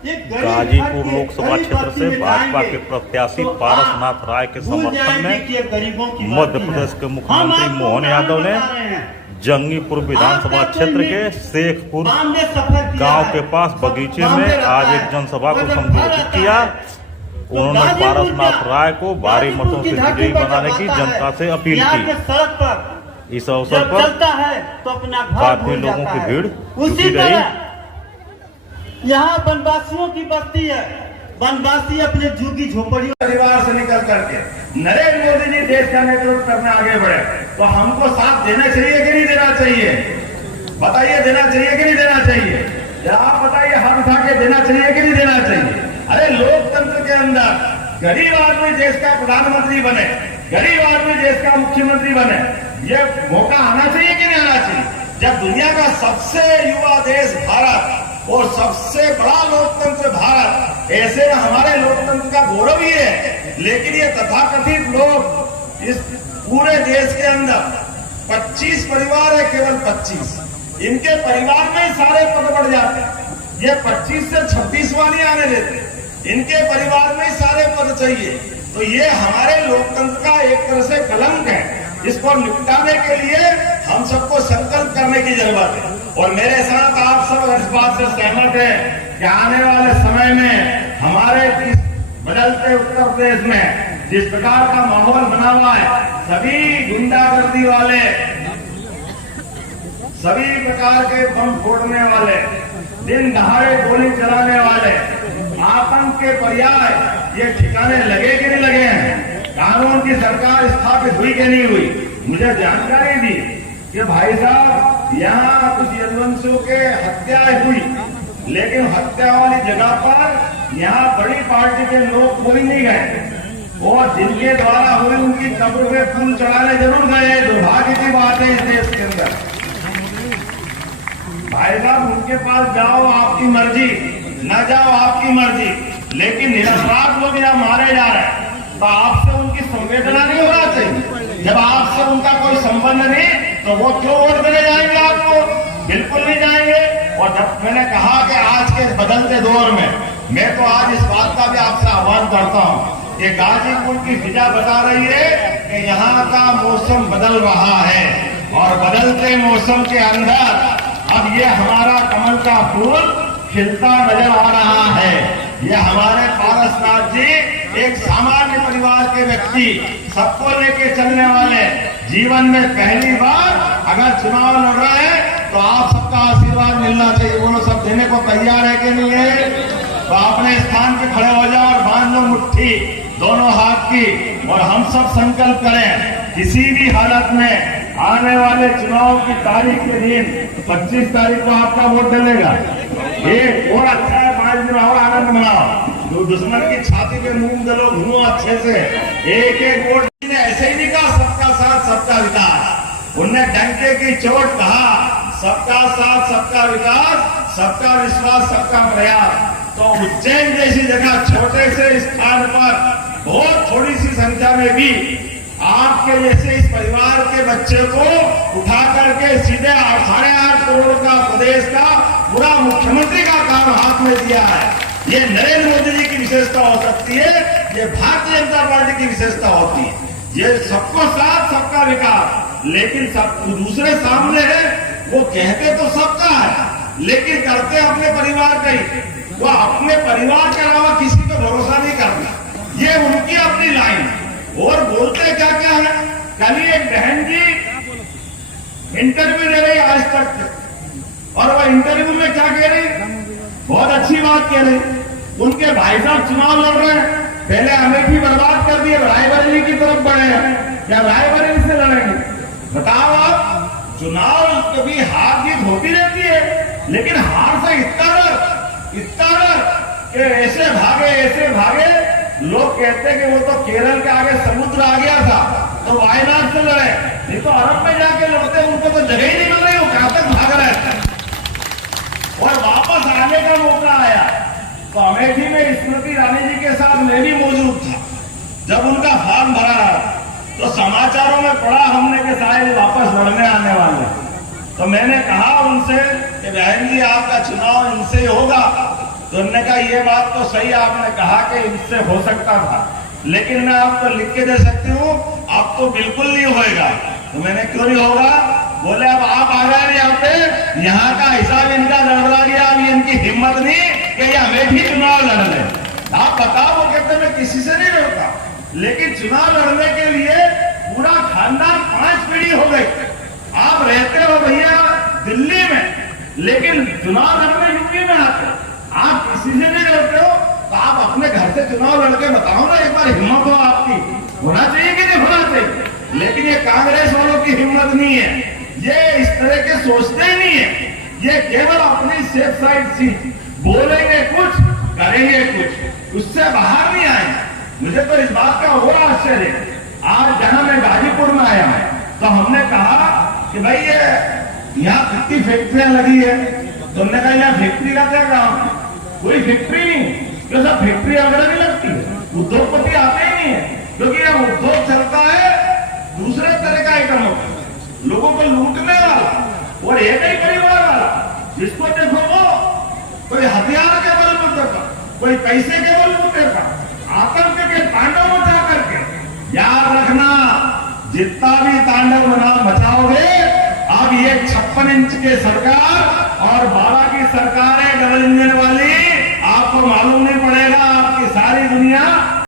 गाजीपुर लोकसभा क्षेत्र से भाजपा के प्रत्याशी पारसनाथ राय के समर्थन में मध्य प्रदेश के मुख्यमंत्री मोहन यादव ने जंगीपुर विधानसभा क्षेत्र के शेखपुर गांव के पास बगीचे में आज एक जनसभा को संबोधित किया। उन्होंने पारसनाथ राय को भारी मतों से विजयी बनाने की जनता से अपील की। इस अवसर पर काफी लोगों की भीड़ जुटी रही। यहाँ वनवासियों की बस्ती है, वनवासी अपने झुग्गी झोपड़ियों परिवार से निकल करके नरेंद्र मोदी जी देश का नेतृत्व करने आगे बढ़े, तो हमको साथ देना चाहिए कि नहीं देना चाहिए? बताइए, देना चाहिए कि नहीं देना चाहिए? आप बताइए, हाथ उठा के देना चाहिए कि नहीं देना चाहिए? अरे लोकतंत्र के अंदर गरीब आदमी देश का प्रधानमंत्री बने, गरीब आदमी देश का मुख्यमंत्री बने, ये मौका आना चाहिए कि नहीं आना चाहिए? जब दुनिया का सबसे युवा देश भारत और सबसे बड़ा लोकतंत्र भारत, ऐसे हमारे लोकतंत्र का गौरव ही है। लेकिन ये तथाकथित लोग इस पूरे देश के अंदर 25 परिवार है, केवल 25, इनके परिवार में ही सारे पद बढ़ जाते हैं। ये 25 से 26 वाली आने देते, इनके परिवार में ही सारे पद चाहिए। तो ये हमारे लोकतंत्र का एक तरह से कलंक है। इसको निपटाने के लिए हम सबको संकल्प करने की जरूरत है। और मेरे साथ आप सब इस बात से सहमत हैं कि आने वाले समय में हमारे बदलते उत्तर प्रदेश में जिस प्रकार का माहौल बना हुआ है, सभी गुंडागर्दी वाले, सभी प्रकार के बम फोड़ने वाले, दिन दहाड़े गोली चलाने वाले, आतंक के पर्याय ये ठिकाने लगे कि नहीं लगे हैं? कानून की सरकार स्थापित हुई कि नहीं हुई? मुझे जानकारी दी कि भाई साहब यहाँ कुछ यदुवंशियों के हत्याएं हुई, लेकिन हत्या वाली जगह पर यहाँ बड़ी पार्टी के लोग कोई नहीं गए, और जिनके द्वारा हुई उनकी कब्र में फूल चढ़ाने जरूर गए। दुर्भाग्य की बात है इस देश के अंदर। भाई साहब उनके पास जाओ आपकी मर्जी, न जाओ आपकी मर्जी, लेकिन निरपराध लोग यहाँ मारे जा रहे हैं, तो आपसे उनकी संवेदना नहीं होना चाहिए? जब आपसे उनका कोई संबंध नहीं, तो वो क्यों वोट देने जाएंगे आपको? बिल्कुल नहीं जाएंगे। और जब मैंने कहा कि आज के बदलते दौर में, मैं तो आज इस बात का भी आपसे आह्वान करता हूँ कि गाजीपुर की फिजा बता रही है कि यहाँ का मौसम बदल रहा है, और बदलते मौसम के अंदर अब ये हमारा कमल का फूल खिलता नजर आ रहा है। ये हमारे पारसनाथ जी एक सामान्य परिवार के व्यक्ति, सबको लेके चलने वाले, जीवन में पहली बार अगर चुनाव लड़ रहे हैं तो आप सबका आशीर्वाद मिलना चाहिए। वो लोग सब देने को तैयार है कि नहीं है? तो अपने स्थान पे खड़े हो जाओ और बांध लो मुट्ठी दोनों हाथ की, और हम सब संकल्प करें किसी भी हालत में आने वाले चुनाव की तारीख के दिन 25 तारीख को आपका वोट डलेगा। एक और अच्छा है, 5 दिन और आनंद मनाओ, जो दुश्मन की छाती पे मूंग दलो, घूमो अच्छे से। एक एक वोट ऐसे ही नहीं कहा सबका साथ सबका विकास, उनने डंके की चोट कहा सबका साथ सबका विकास, सबका विश्वास सबका प्रयास। तो उज्जैन जैसी जगह, छोटे से स्थान पर बहुत थोड़ी सी संख्या में भी आपके जैसे इस परिवार के बच्चे को उठा करके सीधे 8.5 करोड़ का प्रदेश का पूरा मुख्यमंत्री का काम हाथ में दिया है। ये नरेंद्र मोदी जी की विशेषता हो सकती है, ये भारतीय जनता पार्टी की विशेषता होती है। ये सबको साथ सबका विकास, लेकिन सब दूसरे सामने है, वो कहते तो सबका है लेकिन करते अपने परिवार का ही। वो अपने परिवार के अलावा किसी पे भरोसा नहीं करता, ये उनकी अपनी लाइन। और बोलते क्या क्या है? कल ही एक बहन जी इंटरव्यू दे रही आज तक, और वो इंटरव्यू में क्या कह रही? बहुत अच्छी बात कह रही, उनके भाई साहब चुनाव लड़ रहे हैं, पहले अमेठी बर्बाद कर दिए, रायबरेली की तरफ बढ़े हैं, क्या रायबरेली से लड़ेंगे? बताओ आप, चुनाव कभी हार जीत होती रहती है, लेकिन हार से इतना डर कि ऐसे भागे। लोग कहते कि वो तो केरल के आगे समुद्र आ गया था तो वायनाड से लड़े, नहीं तो अरब में जाके लड़ते, उनको तो जगह ही नहीं मिल रही, वो कहां तक भाग रहे थे। और वापस आने का मौका आया तो अमेठी में स्मृति ईरानी जी के साथ मैं भी मौजूद था जब उनका फॉर्म भरा, तो समाचारों में पढ़ा हमने कि शायद वापस लड़ने आने वाले। तो मैंने कहा उनसे कि बहन जी आपका चुनाव इनसे होगा, तो उन्होंने कहा ये बात तो सही आपने कहा कि इससे हो सकता था, लेकिन मैं आपको लिख के दे सकती हूँ अब तो बिल्कुल नहीं होएगा। तो मैंने क्यों नहीं होगा? बोले अब आप आ गए यहाँ पे, यहाँ का हिसाब इनका गड़बड़ा गया, अब इनकी हिम्मत नहीं कि ये हमें भी चुनाव लड़ ले। आप बताओ, वो कहते मैं किसी से नहीं लड़ता, लेकिन चुनाव लड़ने के लिए पूरा खानदान 5 पीढ़ी हो गई। आप रहते हो भैया दिल्ली में, लेकिन चुनाव लड़ने यूपी में आते हो, आप किसी से नहीं लड़ते हो, तो आप अपने घर से चुनाव लड़के बताओ ना, एक बार हिम्मत हो आपकी, होना चाहिए कि नहीं होना चाहिए। लेकिन ये कांग्रेस वालों की हिम्मत नहीं है, ये इस तरह के सोचते ही नहीं है, ये केवल अपनी सेफ साइड सी बोलेंगे कुछ करेंगे कुछ, उससे बाहर नहीं आए। मुझे तो इस बात का और आश्चर्य, आज जहां मैं गाजीपुर में आया हूं तो हमने कहा कि भाई ये यहाँ कितनी फैक्ट्रियां लगी है, तो हमने कहा यहाँ फैक्ट्री का क्या काम, कोई फैक्ट्री नहीं, क्यों सब फैक्ट्री वगैरह नहीं लगती, उद्योगपति आते ही नहीं है, क्योंकि यह उद्योग चलता है दूसरे तरह का आइटम होता है, लोगों को लूटने वाला और एक ही परिवार वाला, जिसको देखो वो कोई हथियार के बलबूते पर, कोई पैसे के बलबूते पर आतंक के तांडव मचा करके, याद रखना जितना भी तांडव मचाओगे, अब ये 56 इंच के सरकार और 12 की सरकार है डबल इंजन वाली, आपको मालूम नहीं पड़ेगा, आपकी सारी दुनिया